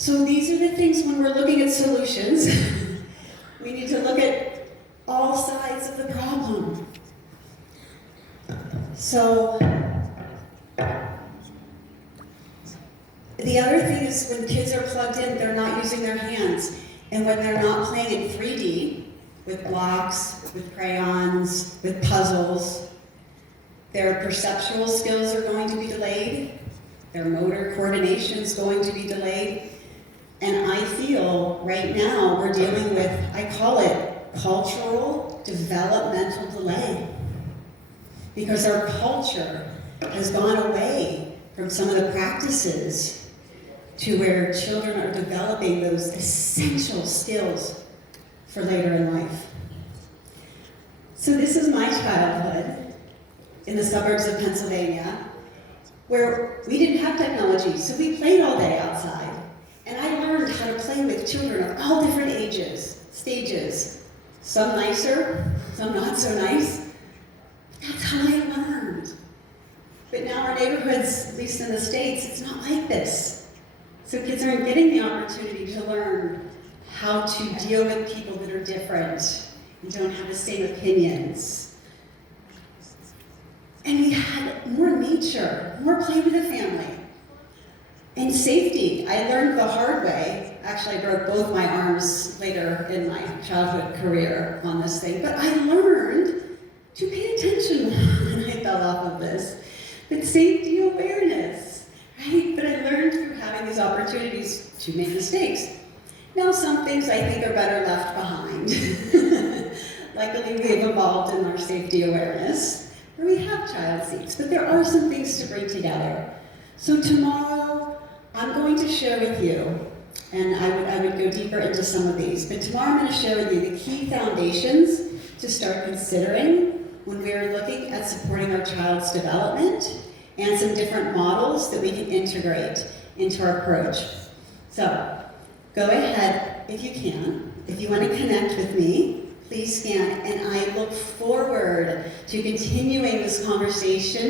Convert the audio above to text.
So these are the things when we're looking at solutions, we need to look at all sides of the problem. So the other thing is when kids are plugged in, they're not using their hands. And when they're not playing in 3D, with blocks, with crayons, with puzzles, their perceptual skills are going to be delayed, their motor coordination is going to be delayed, and I feel right now we're dealing with, I call it cultural developmental delay, because our culture has gone away from some of the practices to where children are developing those essential skills for later in life. So this is my childhood in the suburbs of Pennsylvania, where we didn't have technology, so we played all day outside. And I learned how to play with children of all different ages, stages, some nicer, some not so nice. That's how I learned. But now our neighborhoods, at least in the States, it's not like this. So kids aren't getting the opportunity to learn how to deal with people that are different and don't have the same opinions. And we had more nature, more play with the family. And safety, I learned the hard way. Actually, I broke both my arms later in my childhood career on this thing, but I learned to pay attention when I fell off of this. But safety awareness, right? But I learned through having these opportunities to make mistakes. Now, some things I think are better left behind. Luckily, we've evolved in our safety awareness, where we have child seats, but there are some things to bring together. So tomorrow, I'm going to share with you, and I would go deeper into some of these, but tomorrow I'm going to share with you the key foundations to start considering when we're looking at supporting our child's development and some different models that we can integrate into our approach. So, go ahead if you can. If you want to connect with me, please scan, and I look forward to continuing this conversation